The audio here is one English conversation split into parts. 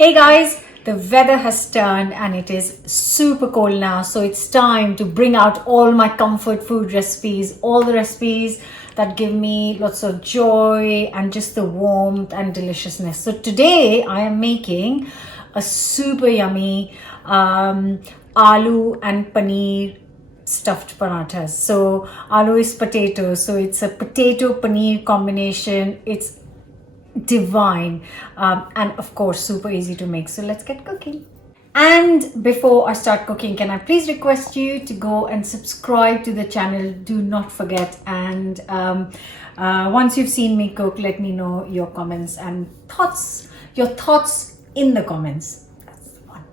Hey guys, the weather has turned and it is super cold now, so it's time to bring out all my comfort food recipes, all the recipes that give me lots of joy and just the warmth and deliciousness. So today I am making a super yummy aloo and paneer stuffed parathas. So aloo is potato, so it's a potato paneer combination. It's divine, and of course super easy to make. So let's get cooking. And before I start cooking, can I please request you to go and subscribe to the channel? Do not forget. And once you've seen me cook, let me know your comments and thoughts, your thoughts in the comments. That's one.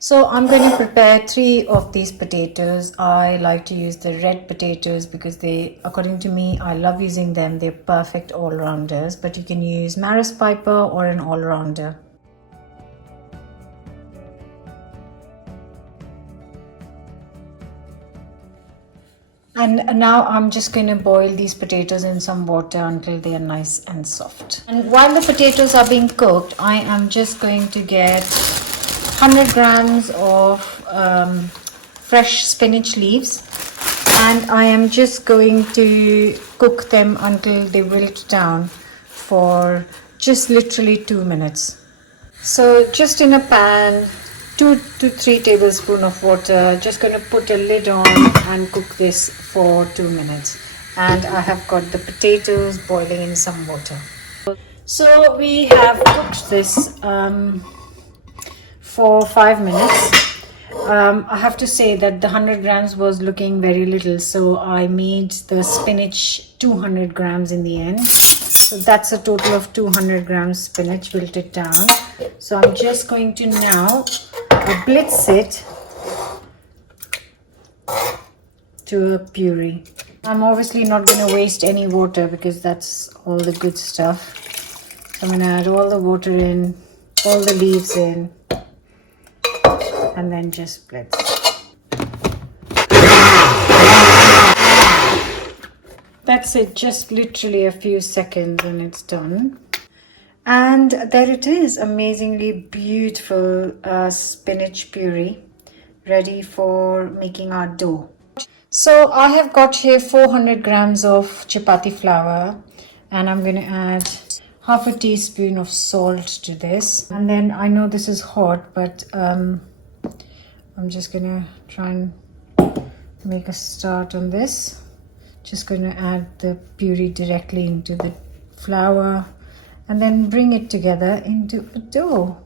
So I'm going to prepare 3 of these potatoes. I like to use the red potatoes because they, according to me, I love using them. They're perfect all-rounders, but you can use Maris Piper or an all-rounder. And now I'm just going to boil these potatoes in some water until they are nice and soft. And while the potatoes are being cooked, I am just going to get 100 grams of fresh spinach leaves, and I am just going to cook them until they wilt down for just literally 2 minutes. So just in a pan, 2 to 3 tablespoons of water, just going to put a lid on and cook this for 2 minutes. And I have got the potatoes boiling in some water. So we have cooked this for 5 minutes. I have to say that the 100 grams was looking very little, so I made the spinach 200 grams in the end. So that's a total of 200 grams spinach, wilt it down. So I'm just going to now blitz it to a puree. I'm obviously not going to waste any water because that's all the good stuff. So I'm going to add all the water in, all the leaves in, and then just blitz. That's it, just literally a few seconds and it's done. And there it is, amazingly beautiful spinach puree ready for making our dough. So I have got here 400 grams of chapati flour, and I'm going to add half a teaspoon of salt to this. And then I know this is hot, but I'm just going to try and make a start on this. Just going to add the puree directly into the flour and then bring it together into a dough.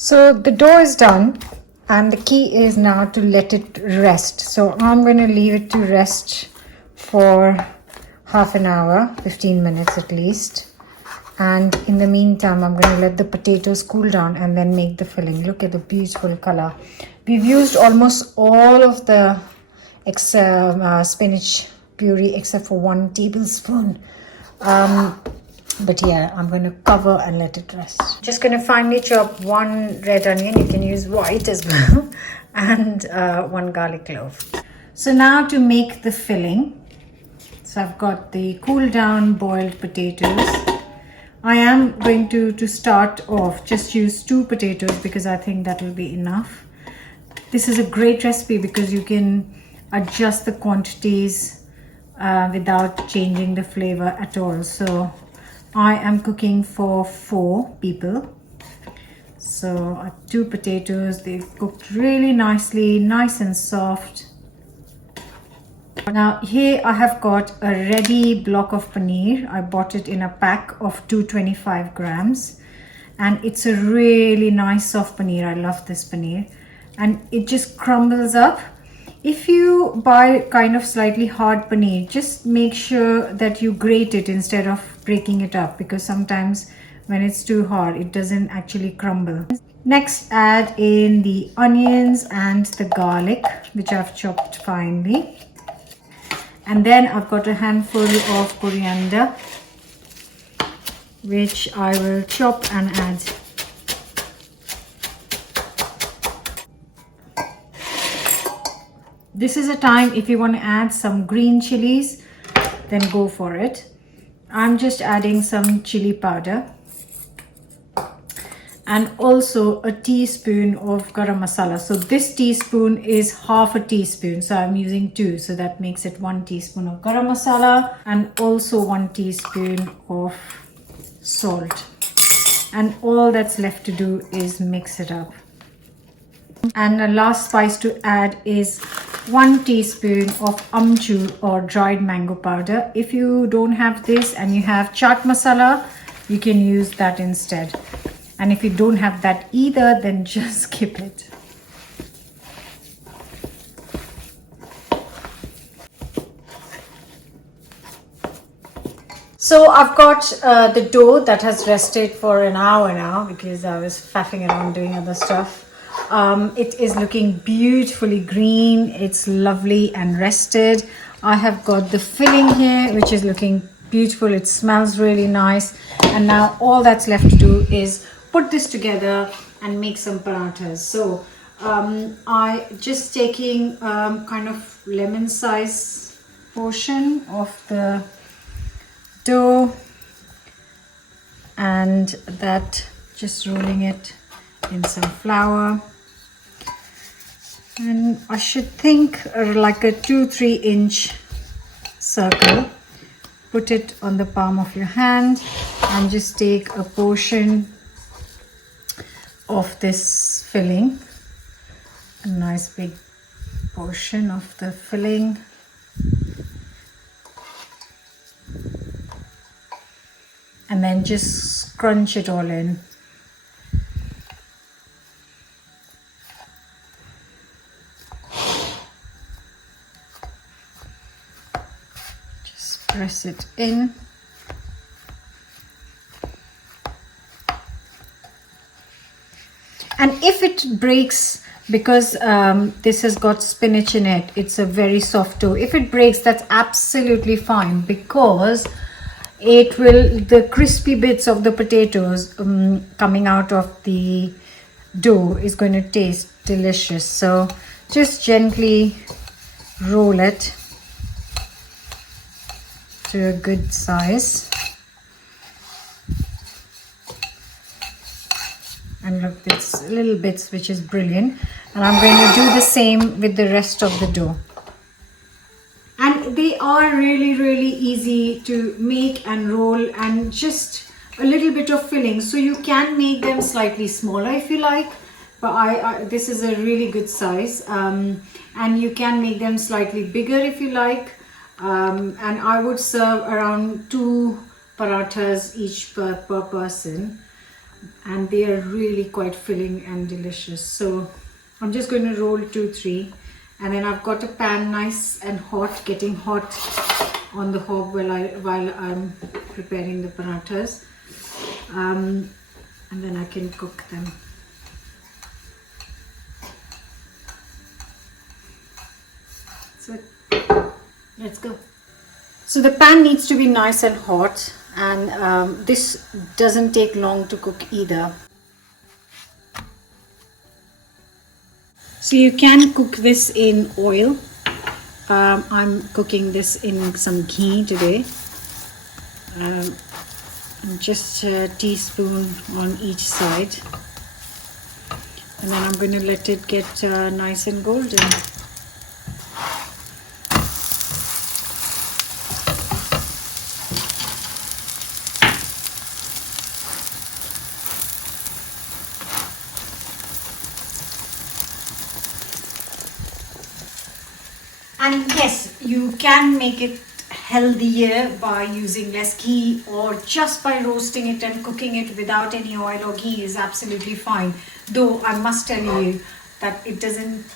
So the dough is done, and the key is now to let it rest. So I'm going to leave it to rest for half an hour, 15 minutes at least. And in the meantime, I'm going to let the potatoes cool down and then make the filling. Look at the beautiful color. We've used almost all of the spinach puree except for 1 tablespoon. But yeah, I'm going to cover and let it rest. Just going to finely chop 1 red onion, you can use white as well, and 1 garlic clove. So now to make the filling. So I've got the cool down boiled potatoes. I am going to start off, just use 2 potatoes because I think that will be enough. This is a great recipe because you can adjust the quantities without changing the flavor at all. So I am cooking for 4 people. So 2 potatoes, they've cooked really nicely, nice and soft. Now here I have got a ready block of paneer. I bought it in a pack of 225 grams, and it's a really nice soft paneer. I love this paneer, and it just crumbles up If you buy kind of slightly hard paneer, just make sure that you grate it instead of breaking it up, because sometimes when it's too hard, it doesn't actually crumble. Next, add in the onions and the garlic, which I've chopped finely. And then I've got a handful of coriander, which I will chop and add. This is a time if you want to add some green chilies, then go for it. I'm just adding some chili powder and also a teaspoon of garam masala. So this teaspoon is half a teaspoon, so I'm using 2, so that makes it 1 teaspoon of garam masala and also 1 teaspoon of salt. And all that's left to do is mix it up. And the last spice to add is 1 teaspoon of amchur or dried mango powder. If you don't have this and you have chaat masala, you can use that instead. And if you don't have that either, then just skip it. So I've got the dough that has rested for an hour now because I was faffing around doing other stuff. It is looking beautifully green. It's lovely and rested. I have got the filling here, which is looking beautiful. It smells really nice. And now all that's left to do is put this together and make some parathas. So I just taking kind of lemon size portion of the dough and that just rolling it in some flour, and I should think like a 2-3 inch circle. Put it on the palm of your hand and just take a portion of this filling, a nice big portion of the filling, and then just crunch it all in. Just press it in. And if it breaks, because this has got spinach in it, it's a very soft dough. If it breaks, that's absolutely fine, because it will, the crispy bits of the potatoes coming out of the dough is going to taste delicious. So just gently roll it to a good size. And look, it's little bits, which is brilliant. And I'm going to do the same with the rest of the dough. And they are really, really easy to make and roll, and just a little bit of filling. So you can make them slightly smaller if you like, but this is a really good size. And you can make them slightly bigger if you like. And I would serve around 2 parathas each per person. And they are really quite filling and delicious. So I'm just going to roll 2-3, and then I've got a pan nice and hot, getting hot on the hob while I'm preparing the parathas, and then I can cook them. So let's go. So the pan needs to be nice and hot, and this doesn't take long to cook either. So you can cook this in oil. I'm cooking this in some ghee today. Just a teaspoon on each side. And then I'm going to let it get nice and golden. And yes, you can make it healthier by using less ghee, or just by roasting it and cooking it without any oil or ghee is absolutely fine. Though I must tell you that it doesn't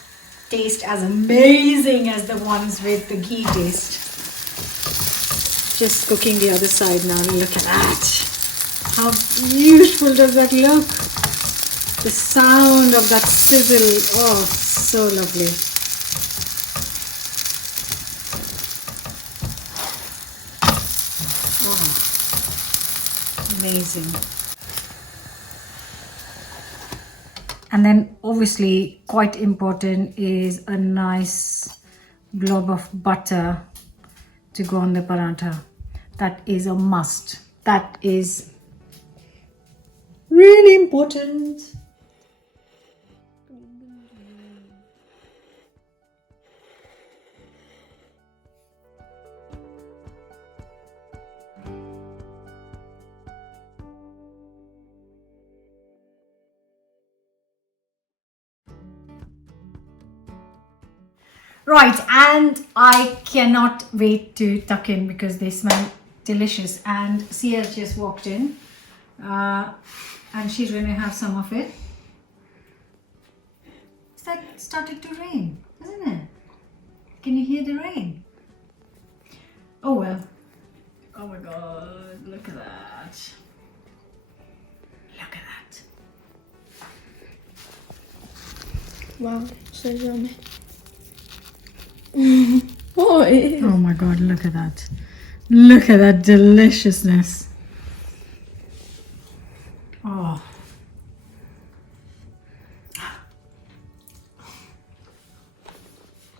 taste as amazing as the ones with the ghee taste. Just cooking the other side now. Look at that. How beautiful does that look? The sound of that sizzle. Oh, so lovely. Oh, amazing. And then obviously quite important is a nice glob of butter to go on the paratha. That is a must. That is really important. Right, and I cannot wait to tuck in because they smell delicious. And Sia just walked in and she's going to have some of it. It's like started to rain, isn't it? Can you hear the rain? Oh well. Oh my god, look at that. Look at that. Wow, so yummy. What? Oh my god, look at that. Look at that deliciousness. Oh.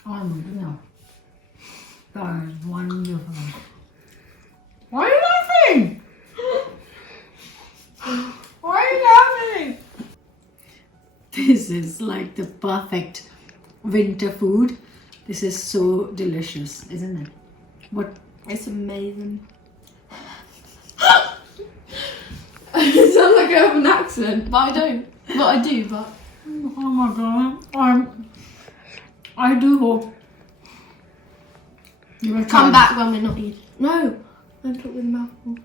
Oh my god. That is wonderful. Why are you laughing? Why are you laughing? This is like the perfect winter food. This is so delicious, isn't it? What? It's amazing. It sounds like I have an accent, but I don't. But I do, but... Oh my god. I do hope you will Come back when we're not eating. No, don't talk with the mouth full.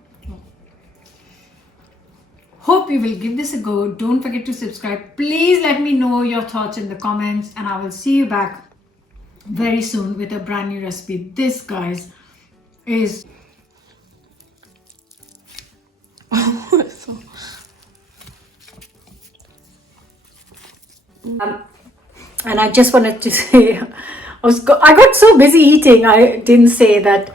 Hope you will give this a go. Don't forget to subscribe. Please let me know your thoughts in the comments and I will see you back very soon with a brand new recipe. This, guys, is and I just wanted to say I got so busy eating I didn't say that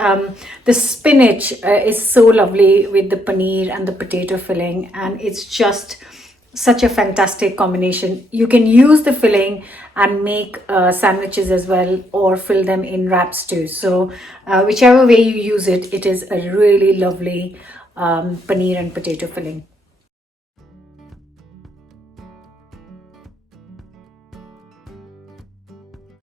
the spinach is so lovely with the paneer and the potato filling, and it's just such a fantastic combination. You can use the filling and make sandwiches as well, or fill them in wraps too. So whichever way you use it, it is a really lovely paneer and potato filling.